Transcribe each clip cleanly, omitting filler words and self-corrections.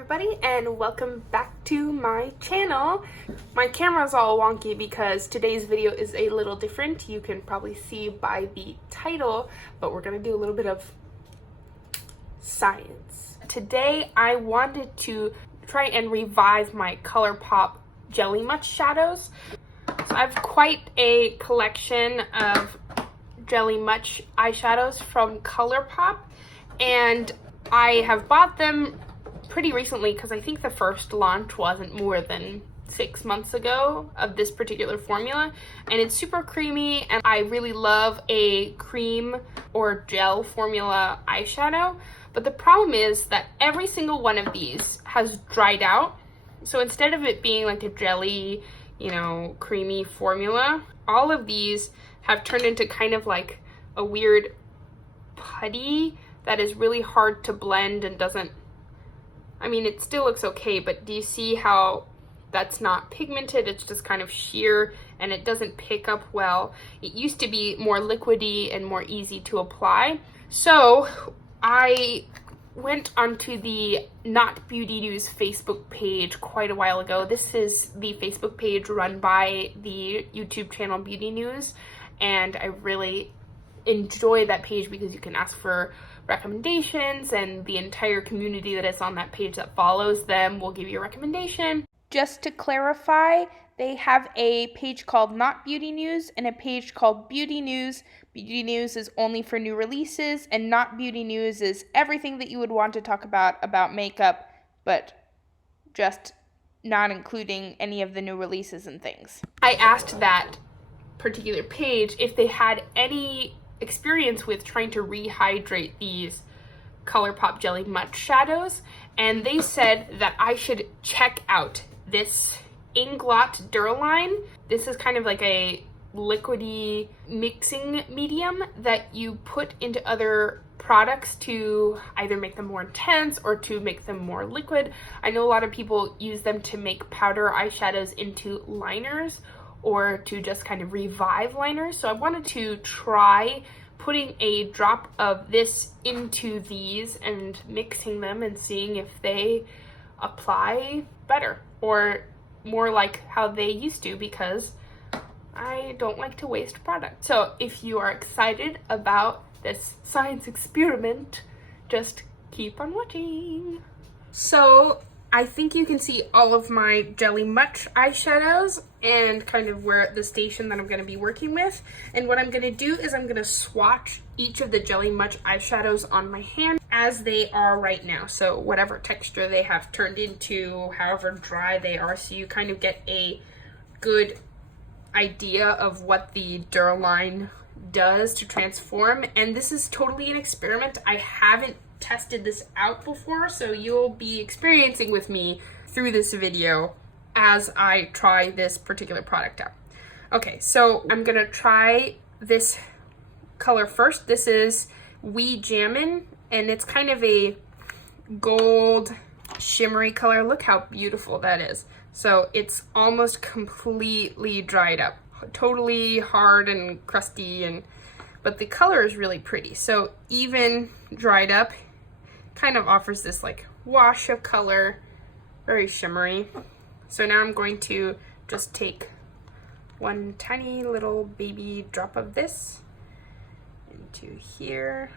everybody, and welcome back to my channel. My camera's all wonky because today's video is a little different. You can probably see by the title, but we're gonna do a little bit of science. Today I wanted to try and revive my Colourpop Jellymuch shadows. So I have quite a collection of Jellymuch eyeshadows from Colourpop, and I have bought them pretty recently because I think the first launch wasn't more than 6 months ago of this particular formula, and it's super creamy, and I really love a cream or gel formula eyeshadow. But the problem is that every single one of these has dried out. So instead of it being like a jelly, creamy formula, all of these have turned into kind of like a weird putty that is really hard to blend and doesn't, it still looks okay, but do you see how that's not pigmented? It's just kind of sheer and it doesn't pick up well. It used to be more liquidy and more easy to apply. So I went onto the Not Beauty News Facebook page quite a while ago. This is the Facebook page run by the YouTube channel Beauty News, and I really enjoy that page because you can ask for recommendations, and the entire community that is on that page that follows them will give you a recommendation. Just to clarify, they have a page called Not Beauty News and a page called Beauty News. Beauty News is only for new releases, and Not Beauty News is everything that you would want to talk about makeup, but just not including any of the new releases and things. I asked that particular page if they had any experience with trying to rehydrate these Colourpop Jellymuch shadows, and they said that I should check out this Inglot Duraline. This is kind of like a liquidy mixing medium that you put into other products to either make them more intense or to make them more liquid. I know a lot of people use them to make powder eyeshadows into liners or to just kind of revive liners. So I wanted to try putting a drop of this into these and mixing them and seeing if they apply better or more like how they used to, because I don't like to waste product. So if you are excited about this science experiment, just keep on watching. So I think you can see all of my Jellymuch eyeshadows and kind of where the station that I'm going to be working with. And what I'm going to do is I'm going to swatch each of the Jellymuch eyeshadows on my hand as they are right now. So whatever texture they have turned into, however dry they are, so you kind of get a good idea of what the Duraline does to transform. And this is totally an experiment. I haven't tested this out before, so you'll be experiencing with me through this video as I try this particular product out. Okay, so I'm gonna try this color first. This is Jammin, and it's kind of a gold shimmery color. Look how beautiful that is. So it's almost completely dried up, totally hard and crusty, but the color is really pretty. So even dried up, kind of offers this like wash of color, very shimmery. So now I'm going to just take one tiny little baby drop of this into here,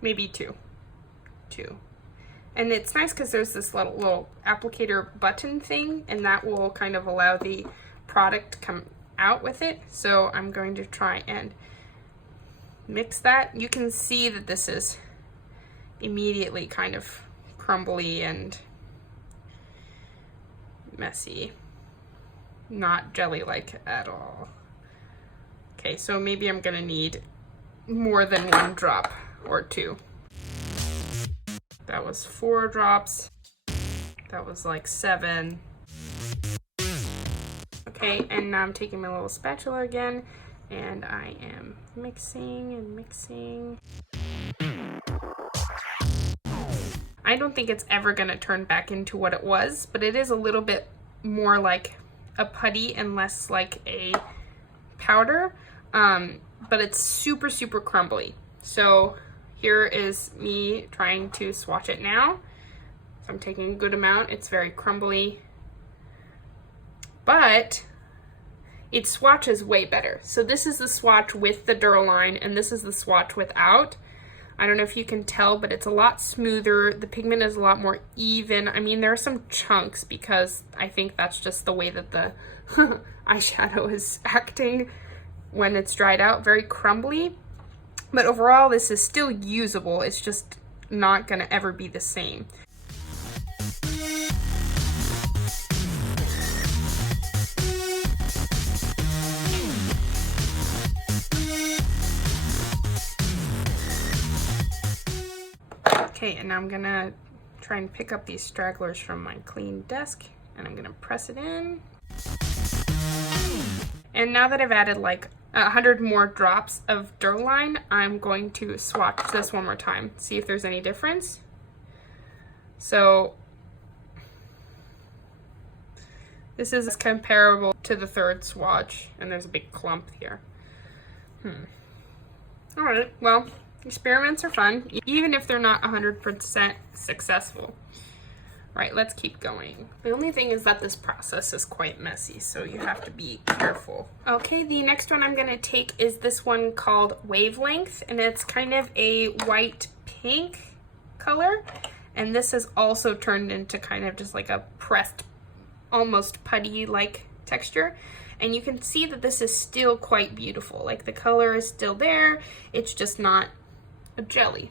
maybe two. And it's nice because there's this little applicator button thing, and that will kind of allow the product to come out with it. So I'm going to try and mix that. You can see that this is immediately kind of crumbly and messy, not jelly-like at all. Okay, so maybe I'm gonna need more than one drop or two. That was 4 drops. That was like 7. Okay, and now I'm taking my little spatula again, and I am mixing and mixing. I don't think it's ever gonna turn back into what it was, but it is a little bit more like a putty and less like a powder, but it's super, super crumbly. So here is me trying to swatch it now. So I'm taking a good amount. It's very crumbly, but it swatches way better. So this is the swatch with the Duraline, and this is the swatch without. I don't know if you can tell, but it's a lot smoother. The pigment is a lot more even. I mean, there are some chunks because I think that's just the way that the eyeshadow is acting when it's dried out, very crumbly. But overall, this is still usable. It's just not gonna ever be the same. Okay, and now I'm gonna try and pick up these stragglers from my clean desk, and I'm gonna press it in. And now that I've added like 100 more drops of Duraline, I'm going to swatch this one more time, see if there's any difference. So this is comparable to the third swatch, and there's a big clump here. All right, well, experiments are fun, even if they're not 100% successful. Right, let's keep going. The only thing is that this process is quite messy, so you have to be careful. Okay, the next one I'm gonna take is this one called Wavelength, and it's kind of a white pink color. And this is also turned into kind of just like a pressed, almost putty-like texture. And you can see that this is still quite beautiful. Like the color is still there, it's just not a jelly.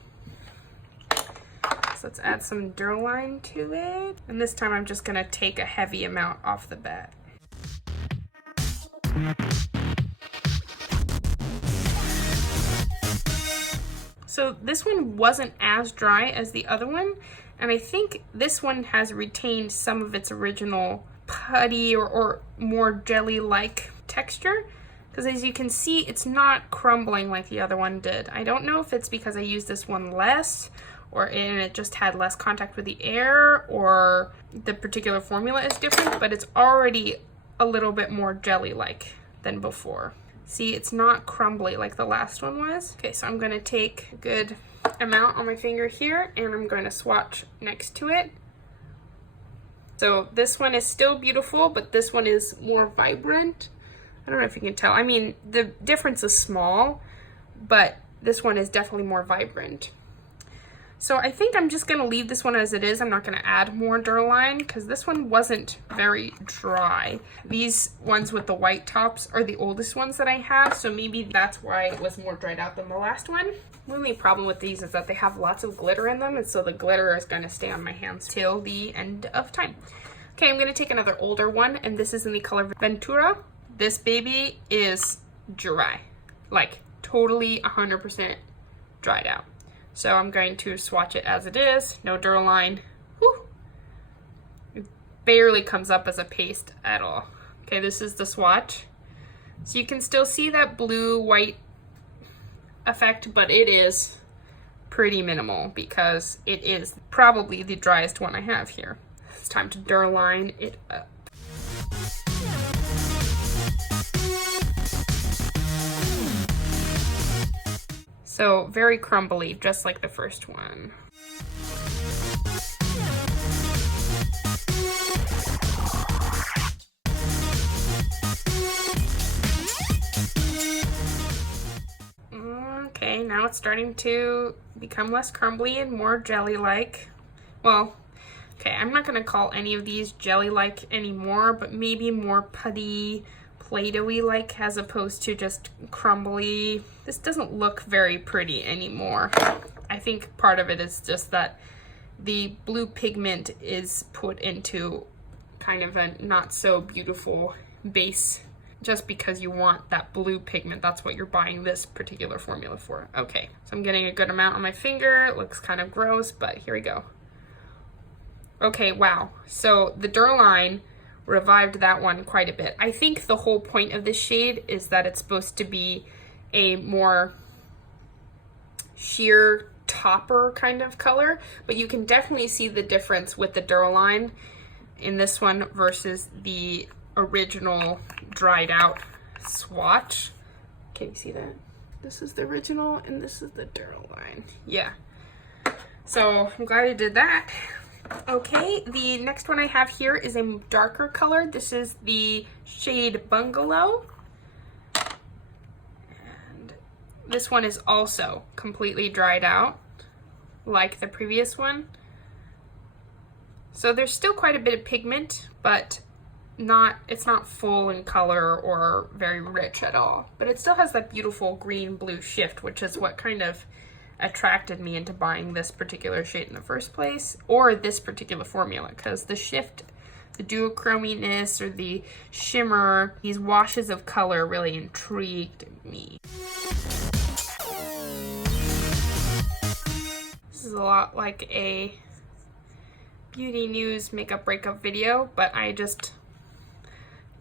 So let's add some Duraline to it. And this time I'm just gonna take a heavy amount off the bat. So this one wasn't as dry as the other one, and I think this one has retained some of its original putty or more jelly-like texture. Because as you can see, it's not crumbling like the other one did. I don't know if it's because I used this one less, and it just had less contact with the air, or the particular formula is different, but it's already a little bit more jelly-like than before. See, it's not crumbly like the last one was. Okay, so I'm gonna take a good amount on my finger here, and I'm going to swatch next to it. So this one is still beautiful, but this one is more vibrant. I don't know if you can tell. I mean, the difference is small, but this one is definitely more vibrant. So I think I'm just gonna leave this one as it is. I'm not gonna add more Duraline because this one wasn't very dry. These ones with the white tops are the oldest ones that I have, so maybe that's why it was more dried out than the last one. The only problem with these is that they have lots of glitter in them, and so the glitter is gonna stay on my hands till the end of time. Okay, I'm gonna take another older one, and this is in the color Ventura. This baby is dry, like totally 100% dried out. So I'm going to swatch it as it is, no Duraline. Whew. It barely comes up as a paste at all. Okay, this is the swatch. So you can still see that blue-white effect, but it is pretty minimal because it is probably the driest one I have here. It's time to Duraline it up. So very crumbly, just like the first one. Okay, now it's starting to become less crumbly and more jelly-like. Well, okay, I'm not gonna call any of these jelly-like anymore, but maybe more putty, Play-Doh-y like as opposed to just crumbly. This doesn't look very pretty anymore. I think part of it is just that the blue pigment is put into kind of a not so beautiful base just because you want that blue pigment. That's what you're buying this particular formula for. Okay, so I'm getting a good amount on my finger. It looks kind of gross, but here we go. Okay, wow. So the Duraline revived that one quite a bit. I think the whole point of this shade is that it's supposed to be a more sheer topper kind of color, but you can definitely see the difference with the Duraline in this one versus the original dried out swatch. Can you see that? This is the original and this is the Duraline. Yeah. So I'm glad I did that. Okay, the next one I have here is a darker color. This is the shade Bungalow. And this one is also completely dried out, like the previous one. So there's still quite a bit of pigment, but it's not full in color or very rich at all. But it still has that beautiful green-blue shift, which is what kind of attracted me into buying this particular shade in the first place, or this particular formula, because the shift, the duochrominess or the shimmer, these washes of color really intrigued me. This is a lot like a beauty news makeup breakup video, but I just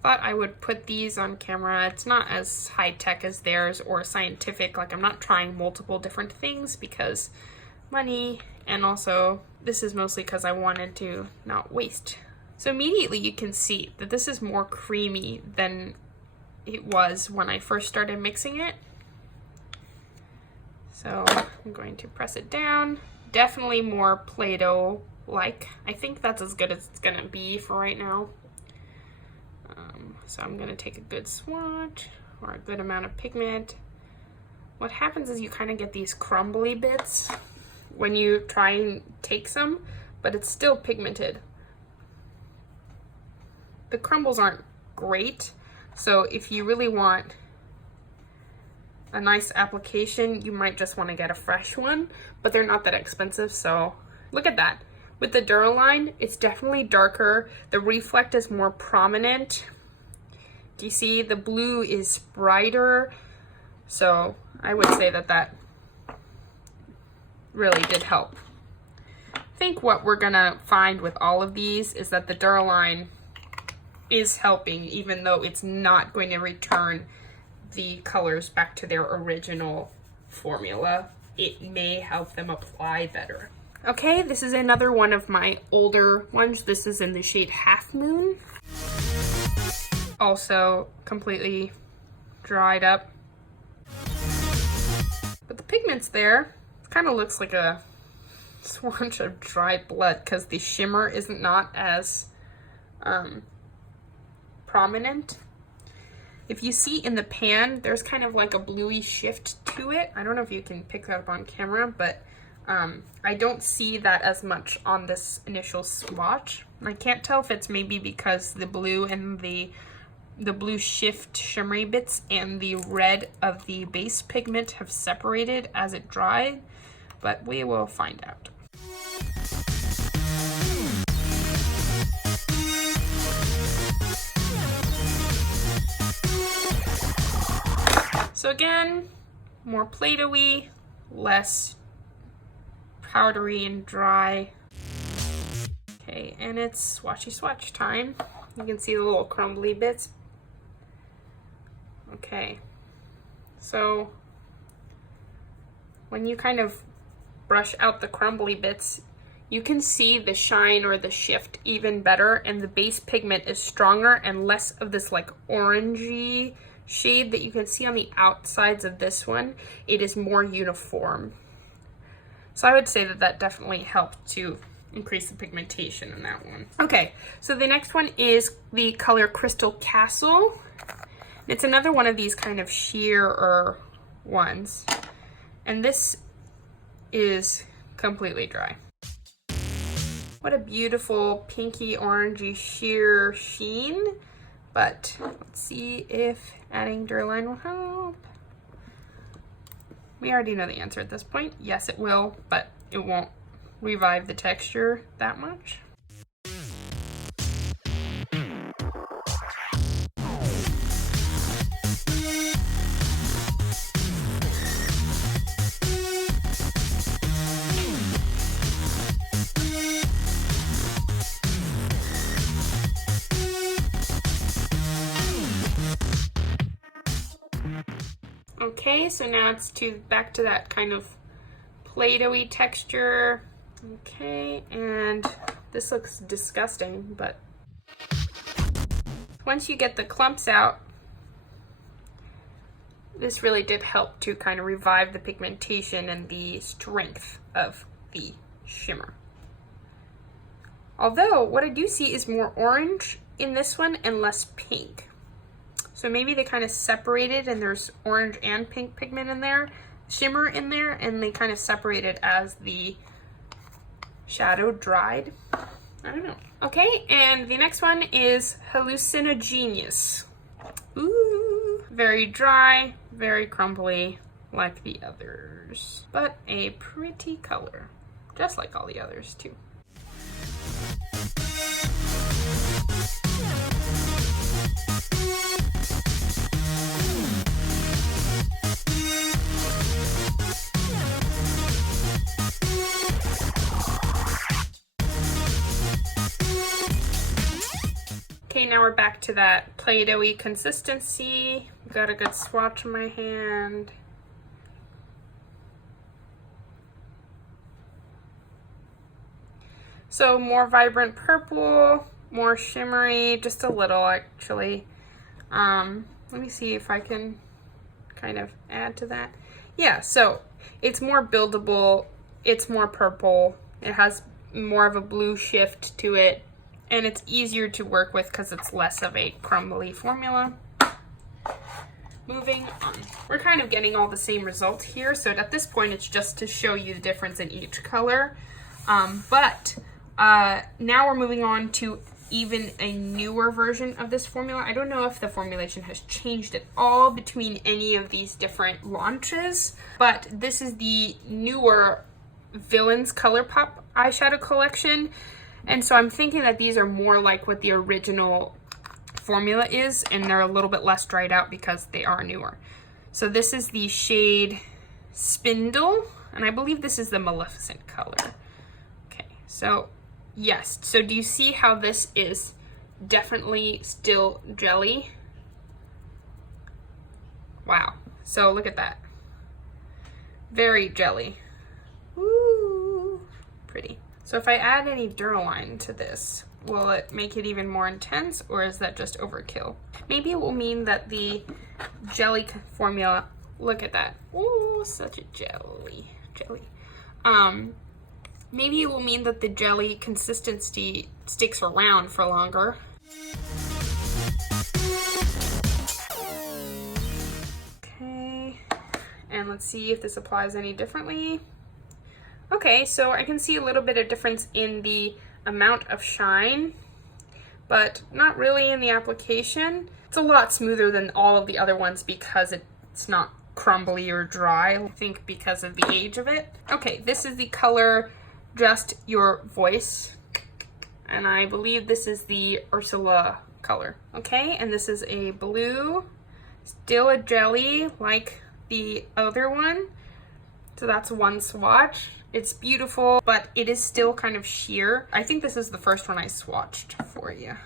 thought I would put these on camera. It's not as high-tech as theirs or scientific. Like, I'm not trying multiple different things because money, and also this is mostly because I wanted to not waste. So immediately you can see that this is more creamy than it was when I first started mixing it. So I'm going to press it down. Definitely more Play-Doh-like. I think that's as good as it's gonna be for right now. So I'm gonna take a good swatch, or a good amount of pigment. What happens is you kind of get these crumbly bits when you try and take some, but it's still pigmented. The crumbles aren't great, so if you really want a nice application, you might just want to get a fresh one, but they're not that expensive, so look at that. With the Duraline, it's definitely darker. The reflect is more prominent. Do you see? The blue is brighter. So I would say that that really did help. I think what we're gonna find with all of these is that the Duraline is helping, even though it's not going to return the colors back to their original formula. It may help them apply better. Okay, this is another one of my older ones. This is in the shade Half Moon. Also completely dried up. But the pigment's there. It kind of looks like a swatch of dried blood because the shimmer isn't not as prominent. If you see in the pan, there's kind of like a bluey shift to it. I don't know if you can pick that up on camera, but I don't see that as much on this initial swatch. I can't tell if it's maybe because the blue and the blue shift shimmery bits and the red of the base pigment have separated as it dried, but we will find out. So again, more Play-Doh-y, less powdery and dry. Okay, and it's swatchy swatch time. You can see the little crumbly bits. Okay, so when you kind of brush out the crumbly bits, you can see the shine or the shift even better, and the base pigment is stronger and less of this like orangey shade that you can see on the outsides of this one. It is more uniform. So I would say that that definitely helped to increase the pigmentation in that one. Okay, so the next one is the color Crystal Castle. It's another one of these kind of sheer ones. And this is completely dry. What a beautiful pinky orangey sheer sheen. But let's see if adding Duraline will help. We already know the answer at this point. Yes, it will, but it won't revive the texture that much. Okay, so now it's back to that kind of Play-Doh-y texture. Okay, and this looks disgusting, but once you get the clumps out, this really did help to kind of revive the pigmentation and the strength of the shimmer. Although, what I do see is more orange in this one and less pink. So maybe they kind of separated and there's orange and pink pigment in there, shimmer in there, and they kind of separated as the shadow dried. I don't know. Okay, and the next one is Hallucinogen. Ooh, very dry, very crumbly, like the others, but a pretty color, just like all the others too. Okay, now we're back to that Play-Doh-y consistency. Got a good swatch in my hand. So more vibrant purple, more shimmery, just a little actually. Let me see if I can kind of add to that. Yeah, so it's more buildable, it's more purple, it has more of a blue shift to it, and it's easier to work with because it's less of a crumbly formula. Moving on. We're kind of getting all the same result here, so at this point it's just to show you the difference in each color. Now we're moving on to even a newer version of this formula. I don't know if the formulation has changed at all between any of these different launches, but this is the newer Villains Colourpop eyeshadow collection. And so I'm thinking that these are more like what the original formula is, and they're a little bit less dried out because they are newer. So this is the shade Spindle, and I believe this is the Maleficent color. Okay, so yes, so do you see how this is definitely still jelly? Wow, so look at that. Very jelly. Ooh, pretty. So if I add any Duraline to this, will it make it even more intense, or is that just overkill? Maybe it will mean that the jelly formula, look at that. Ooh, such a jelly. Maybe it will mean that the jelly consistency sticks around for longer. Okay, and let's see if this applies any differently. Okay, so I can see a little bit of difference in the amount of shine, but not really in the application. It's a lot smoother than all of the other ones because it's not crumbly or dry, I think because of the age of it. Okay, this is the color Just Your Voice, and I believe this is the Ursula color. Okay, and this is a blue, still a jelly like the other one. So that's one swatch. It's beautiful, but it is still kind of sheer. I think this is the first one I swatched for you.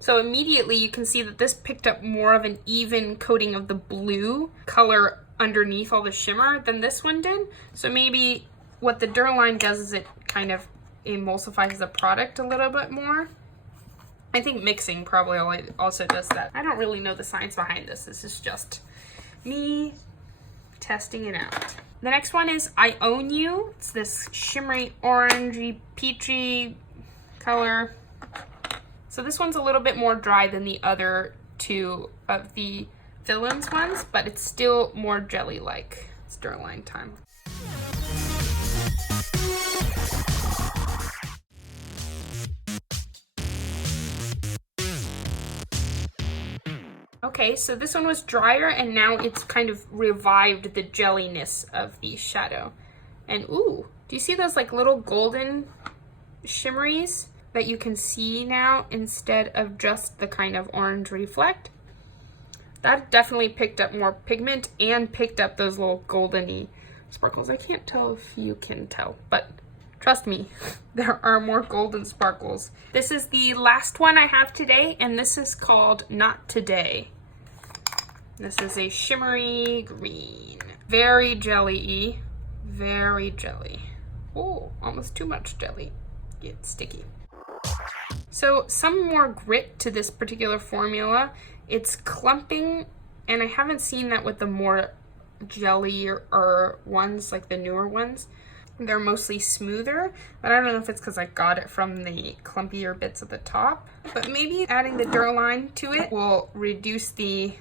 So immediately you can see that this picked up more of an even coating of the blue color underneath all the shimmer than this one did. So maybe what the Duraline does is it kind of emulsifies the product a little bit more. I think mixing probably also does that. I don't really know the science behind this. This is just me testing it out. The next one is I Own You. It's this shimmery orangey peachy color. So this one's a little bit more dry than the other two of the Villains ones, but it's still more jelly-like. It's Duraline time. Okay, so this one was drier, and now it's kind of revived the jelliness of the shadow. And ooh, do you see those like little golden shimmeries that you can see now instead of just the kind of orange reflect? That definitely picked up more pigment and picked up those little goldeny sparkles. I can't tell if you can tell, but trust me, there are more golden sparkles. This is the last one I have today, and this is called Not Today. This is a shimmery green. Very jelly-y, very jelly. Oh, almost too much jelly. Get sticky. So some more grit to this particular formula. It's clumping And I haven't seen that with the more jelly or ones, like the newer ones. They're mostly smoother, but I don't know if it's because I got it from the clumpier bits at the top. But maybe adding the Duraline to it will reduce the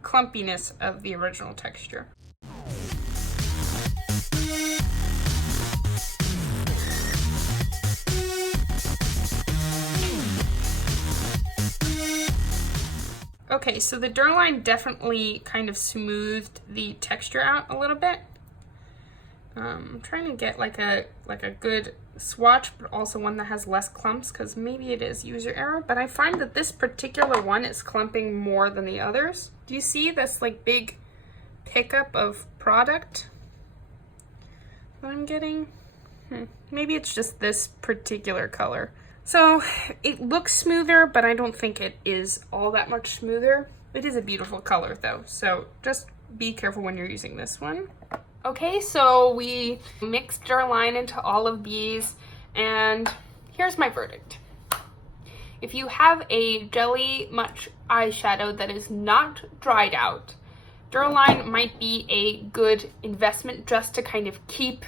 clumpiness of the original texture. Okay, so the Duraline definitely kind of smoothed the texture out a little bit. I'm trying to get like a good swatch, but also one that has less clumps, because maybe it is user error, but I find that this particular one is clumping more than the others. Do you see this like big pickup of product that I'm getting? Maybe it's just this particular color. So it looks smoother, but I don't think it is all that much smoother. It is a beautiful color though, so just be careful when you're using this one. Okay, so we mixed Duraline into all of these, and here's my verdict. If you have a Jellymuch eyeshadow that is not dried out, Duraline might be a good investment just to kind of keep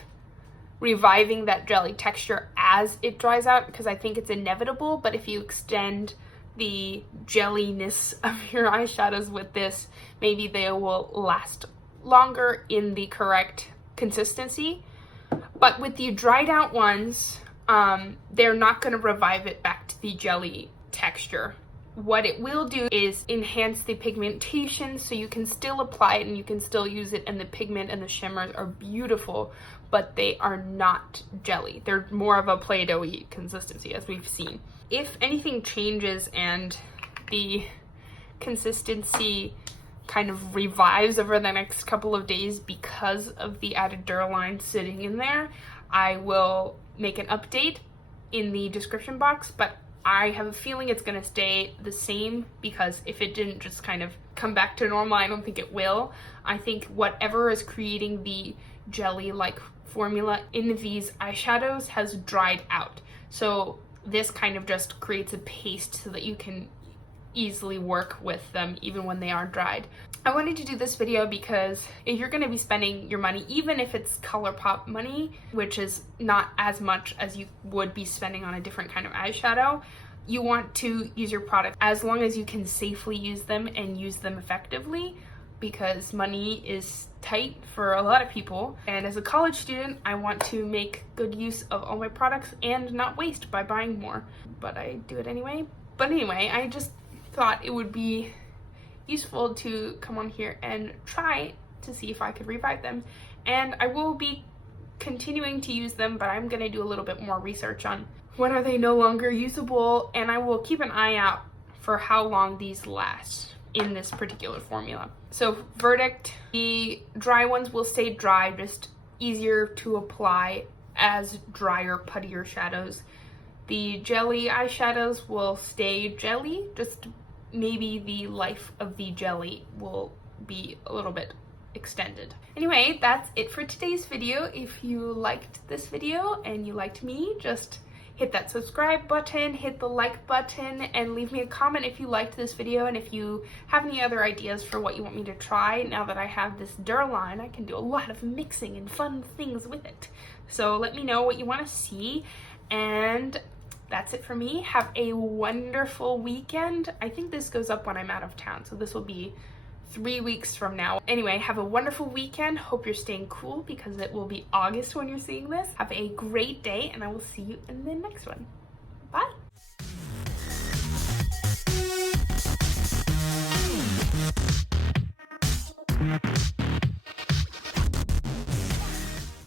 reviving that jelly texture as it dries out, because I think it's inevitable. But if you extend the jelliness of your eyeshadows with this, maybe they will last longer in the correct consistency. But with the dried out ones, they're not going to revive it back to the jelly texture. What it will do is enhance the pigmentation, so you can still apply it and you can still use it, and the pigment and the shimmers are beautiful, but they are not jelly. They're more of a Play-Doh-y consistency, as we've seen. If anything changes and the consistency kind of revives over the next couple of days because of the added Duraline sitting in there, I will make an update in the description box, but I have a feeling it's going to stay the same, because if it didn't just kind of come back to normal, I don't think it will. I think whatever is creating the jelly-like formula in these eyeshadows has dried out. So this kind of just creates a paste so that you can easily work with them even when they are dried. I wanted to do this video because if you're going to be spending your money, even if it's Colourpop money, which is not as much as you would be spending on a different kind of eyeshadow, you want to use your product as long as you can safely use them and use them effectively, because money is tight for a lot of people. And as a college student, I want to make good use of all my products and not waste by buying more, but I do it anyway. But anyway, I just thought it would be useful to come on here and try to see if I could revive them. And I will be continuing to use them, but I'm going to do a little bit more research on when are they no longer usable, and I will keep an eye out for how long these last in this particular formula. So verdict, the dry ones will stay dry, just easier to apply as drier, puttier shadows. The jelly eyeshadows will stay jelly, just maybe the life of the jelly will be a little bit extended. Anyway, that's it for today's video. If you liked this video and you liked me, just hit that subscribe button, hit the like button, and leave me a comment if you liked this video, and if you have any other ideas for what you want me to try. Now that I have this Duraline, I can do a lot of mixing and fun things with it. So let me know what you want to see, and that's it for me. Have a wonderful weekend. I think this goes up when I'm out of town, so this will be 3 weeks from now. Anyway, have a wonderful weekend. Hope you're staying cool, because it will be August when you're seeing this. Have a great day, and I will see you in the next one. Bye.